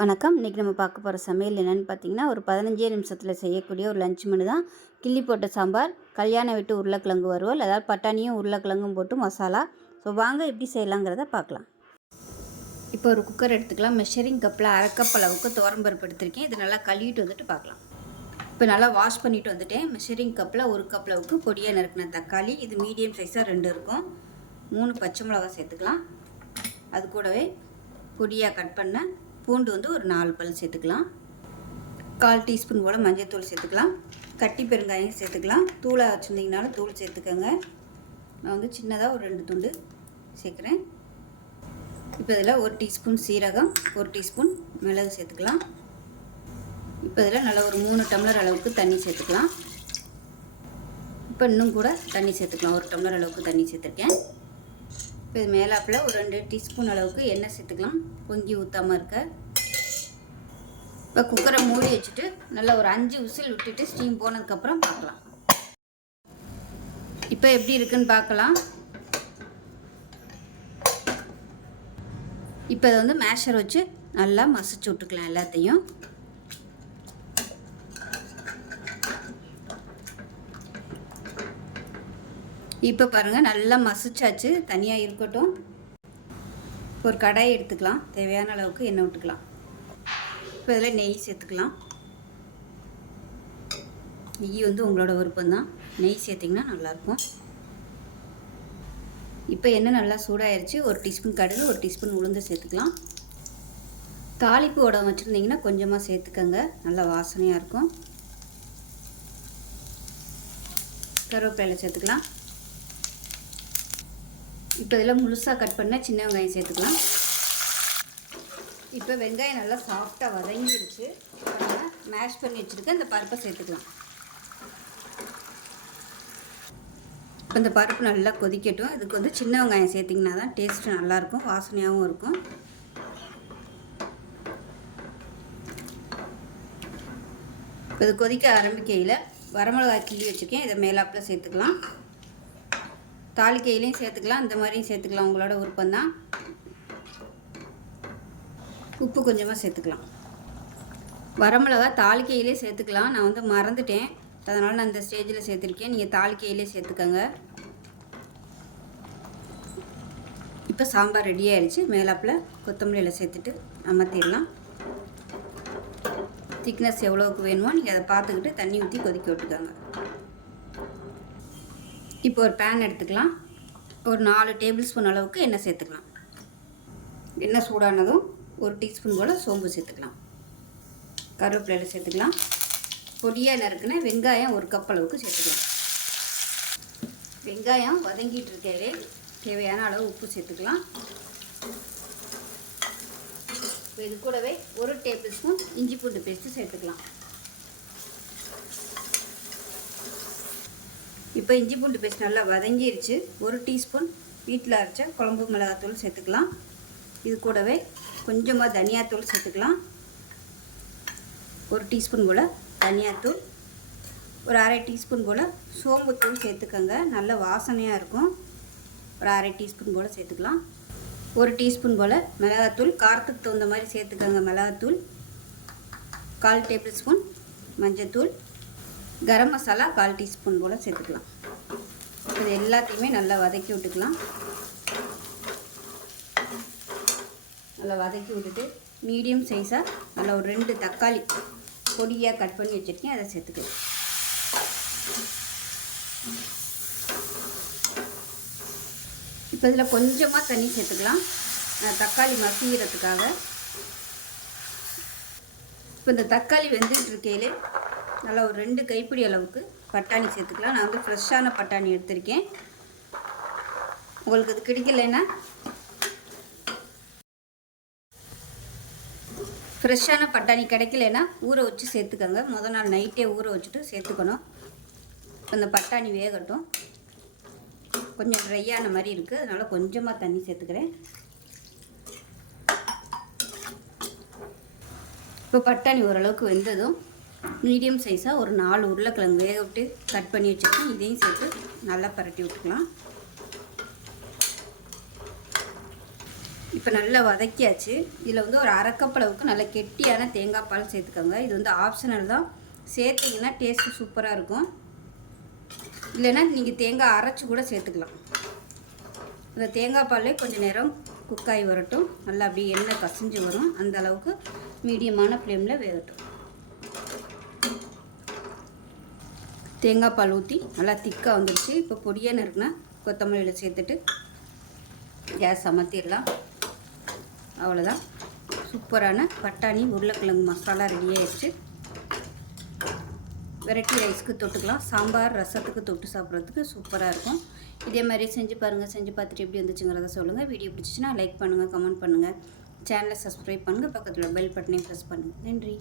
வணக்கம். இன்றைக்கி நம்ம பார்க்க போகிற சமையல் என்னென்னு பார்த்தீங்கன்னா ஒரு பதினஞ்சே நிமிஷத்தில் செய்யக்கூடிய ஒரு லஞ்ச் மெனு தான். கிள்ளி போட்ட சாம்பார் கல்யாணம் விட்டு உருளைக்கிழங்கு வறுவல் அதாவது பட்டாணியும் உருளைக்கிழங்கும் போட்டு மசாலா. ஸோ வாங்க எப்படி செய்யலாங்கிறத பார்க்கலாம். இப்போ ஒரு குக்கர் எடுத்துக்கலாம். மெஷரிங் கப்பில் அரை கப் அளவுக்கு துவரம்பருப்பு எடுத்திருக்கேன். இது நல்லா கழுவிட்டு வந்துட்டு பார்க்கலாம். இப்போ நல்லா வாஷ் பண்ணிட்டு வந்துட்டேன். மெஷரிங் கப்பில் ஒரு கப் அளவுக்கு பொடியாக நறுக்கின தக்காளி. இது மீடியம் சைஸாக ரெண்டு இருக்கும். மூணு பச்சை மிளகாய் சேர்த்துக்கலாம். அது கூடவே பொடியாக கட் பண்ண பூண்டு வந்து ஒரு நாலு பல் சேர்த்துக்கலாம். கால் டீஸ்பூன் போல் மஞ்சள்தூள் சேர்த்துக்கலாம். கட்டி பெருங்காயம் சேர்த்துக்கலாம். தூளாக வச்சுருந்தீங்கனாலும் தூள் சேர்த்துக்கோங்க. நான் வந்து சின்னதாக ஒரு ரெண்டு துண்டு சேர்க்குறேன். இப்போ இதில் ஒரு டீஸ்பூன் சீரகம் ஒரு டீஸ்பூன் மிளகு சேர்த்துக்கலாம். இப்போ இதில் நல்லா ஒரு மூணு டம்ளர் அளவுக்கு தண்ணி சேர்த்துக்கலாம். இப்போ இன்னும் கூட தண்ணி சேர்த்துக்கலாம். ஒரு டம்ளர் அளவுக்கு தண்ணி சேர்த்துருக்கேன். இப்போ இது மேலாப்பில் ஒரு ரெண்டு டீஸ்பூன் அளவுக்கு எண்ணெய் சேர்த்துக்கலாம். பொங்கி ஊற்றாமல் இருக்க. இப்போ குக்கரை மூடி வச்சுட்டு நல்லா ஒரு அஞ்சு விசில் விட்டுட்டு ஸ்டீம் போனதுக்கப்புறம் பார்க்கலாம். இப்போ எப்படி இருக்குன்னு பார்க்கலாம். இப்போ இதை வந்து மேஷர் வச்சு நல்லா மசிச்சு விட்டுக்கலாம் எல்லாத்தையும். இப்போ பாருங்கள் நல்லா மசிச்சாச்சு. தனியாக இருக்கட்டும். ஒரு கடாய் எடுத்துக்கலாம். தேவையான அளவுக்கு எண்ணெய் விட்டுக்கலாம். இப்போ இதில் நெய் சேர்த்துக்கலாம். நெய் வந்து உங்களோட விருப்பம் தான் நெய் சேர்த்திங்கன்னா நல்லாயிருக்கும். இப்போ எண்ணெய் நல்லா சூடாயிருச்சு. ஒரு டீஸ்பூன் கடுகு ஒரு டீஸ்பூன் உளுந்து சேர்த்துக்கலாம். தாளிப்பு உடம்பு வச்சுருந்தீங்கன்னா கொஞ்சமாக சேர்த்துக்கோங்க. நல்லா வாசனையாக இருக்கும். கருவேப்பிலை சேர்த்துக்கலாம். இப்போ இதில் முழுசாக கட் பண்ணால் சின்ன வெங்காயம் சேர்த்துக்கலாம். இப்போ வெங்காயம் நல்லா சாஃப்டாக வதங்கிடுச்சு. மேஷ் பண்ணி வச்சுருக்க இந்த பருப்பை சேர்த்துக்கலாம். இப்போ இந்த பருப்பு நல்லா கொதிக்கட்டும். இதுக்கு வந்து சின்ன வெங்காயம் சேர்த்திங்கன்னா தான் டேஸ்ட்டு நல்லாயிருக்கும் வாசனையாகவும் இருக்கும். இப்போ இது கொதிக்க ஆரம்பிக்கையில் வரமிளகாய் கிள்ளி வச்சுருக்கேன். இதை மேலாப்பில் சேர்த்துக்கலாம். தாளிக்கையிலையும் சேர்த்துக்கலாம் இந்த மாதிரியும் சேர்த்துக்கலாம். உங்களோட விருப்பம்தான். உப்பு கொஞ்சமாக சேர்த்துக்கலாம். வரமிளகா தாளிக்கையிலே சேர்த்துக்கலாம். நான் வந்து மறந்துட்டேன். அதனால் நான் இந்த ஸ்டேஜில் சேர்த்துருக்கேன். நீங்கள் தாளிக்கையிலே சேர்த்துக்கோங்க. இப்போ சாம்பார் ரெடி ஆயிடுச்சு மேலாப்பில் கொத்தமல்லியில் சேர்த்துட்டு அமர்த்திடலாம். திக்னஸ் எவ்வளோக்கு வேணுமோ நீங்கள் அதை பார்த்துக்கிட்டு தண்ணி ஊற்றி கொதிக்க விட்டுக்கோங்க. இப்போ ஒரு பேன் எடுத்துக்கலாம். ஒரு நாலு டேபிள் ஸ்பூன் அளவுக்கு எண்ணெய் சேர்த்துக்கலாம். எண்ணெய் சூடானதும் ஒரு டீஸ்பூன் போல் சோம்பு சேர்த்துக்கலாம். கருவேப்பிலையில் சேர்த்துக்கலாம். பொடியாக நறுக்குன்னா வெங்காயம் ஒரு கப் அளவுக்கு சேர்த்துக்கலாம். வெங்காயம் வதங்கிட்டு இருக்கையிலே தேவையான அளவு உப்பு சேர்த்துக்கலாம். இது கூடவே ஒரு டேபிள் ஸ்பூன் இஞ்சி பூண்டு பேஸ்ட்டு சேர்த்துக்கலாம். இப்போ இஞ்சி பூண்டு பேஸ்ட் நல்லா வதங்கிருச்சு. ஒரு டீஸ்பூன் வீட்டில் அரைச்ச குழம்பு மிளகாத்தூள் சேர்த்துக்கலாம். இது கூடவே கொஞ்சமாக தனியாத்தூள் சேர்த்துக்கலாம். ஒரு டீஸ்பூன் போல் தனியாத்தூள். ஒரு அரை டீஸ்பூன் போல் சோம்புத்தூள் சேர்த்துக்கோங்க. நல்ல வாசனையாக இருக்கும். ஒரு அரை டீஸ்பூன் போல் சேர்த்துக்கலாம். ஒரு டீஸ்பூன் போல் மிளகாத்தூள். காரத்துக்கு தகுந்த மாதிரி சேர்த்துக்கோங்க மிளகாத்தூள். கால் டேபிள் ஸ்பூன் மஞ்சத்தூள். கரம் மசாலா கால் டீஸ்பூன் போல் சேர்த்துக்கலாம். இது எல்லாத்தையுமே நல்லா வதக்கி விட்டுக்கலாம். நல்லா வதக்கி விட்டுட்டு மீடியம் சைஸாக நல்லா ஒரு ரெண்டு தக்காளி பொடியாக கட் பண்ணி வச்சுருக்கேன் அதை சேர்த்துக்கலாம். இப்போ இதில் கொஞ்சமாக தண்ணி சேர்த்துக்கலாம். தக்காளி மசிகிறதுக்காக இப்போ இந்த தக்காளி வெந்துட்டு இருக்கையிலே நல்லா ஒரு ரெண்டு கைப்பிடி அளவுக்கு பட்டாணி சேர்த்துக்கலாம். நான் வந்து ஃப்ரெஷ்ஷான பட்டாணி எடுத்திருக்கேன். உங்களுக்கு அது கிடைக்கலன்னா ஃப்ரெஷ்ஷான பட்டாணி கிடைக்கலன்னா ஊற வச்சு சேர்த்துக்கோங்க. முத நாள் நைட்டே ஊற வச்சுட்டு சேர்த்துக்கணும். இப்போ இந்த பட்டாணி வேகட்டும். கொஞ்சம் ட்ரையான மாதிரி இருக்குது அதனால் கொஞ்சமாக தண்ணி சேர்த்துக்கிறேன். இப்போ பட்டாணி ஓரளவுக்கு வெந்ததும் மீடியம் சைஸாக ஒரு நாலு உருளைக்கிழங்கு வேக விட்டு கட் பண்ணி வச்சுருக்கேன். இதையும் சேர்த்து நல்லா பரட்டி விட்டுக்கலாம். இப்போ நல்லா வதக்கியாச்சு. இதில் வந்து ஒரு அரைக்கப்பளவுக்கு நல்லா நல்ல கெட்டியான தேங்காய் பால் சேர்த்துக்கோங்க. இது வந்து ஆப்ஷனல் தான். சேர்த்திங்கன்னா டேஸ்ட்டு சூப்பராக இருக்கும். இல்லைன்னா நீங்கள் தேங்காய் அரைச்சி கூட சேர்த்துக்கலாம். இந்த தேங்காய் பாலே கொஞ்சம் நேரம் குக்காகி வரட்டும். நல்லா அப்படியே எண்ணெய் கசிஞ்சு வரும். அந்த அளவுக்கு மீடியமான ஃப்ளேமில் வேகட்டும். தேங்காய் பால் ஊற்றி நல்லா திக்காக வந்துடுச்சு இப்போ பொடியாக நறுக்குனா கொத்தமல்லியில் சேர்த்துட்டு கேஸ் அமர்த்திடலாம். அவ்வளோதான் சூப்பரான பட்டாணி உருளைக்கிழங்கு மசாலா ரெடி ஆயிடுச்சு. வெரைட்டி ரைஸ்க்கு தொட்டுக்கலாம். சாம்பார் ரசத்துக்கு தொட்டு சாப்பிட்றதுக்கு சூப்பராக இருக்கும். இதே மாதிரி செஞ்சு பாருங்கள் செஞ்சு பார்த்துட்டு எப்படி வந்துச்சுங்கிறத சொல்லுங்கள் வீடியோ பிடிச்சிச்சின்னா லைக் பண்ணுங்கள் கமெண்ட் பண்ணுங்கள் சேனலை சப்ஸ்கிரைப் பண்ணுங்கள் பக்கத்தில் பெல் பட்டனையும் ப்ரெஸ் பண்ணுங்கள் நன்றி.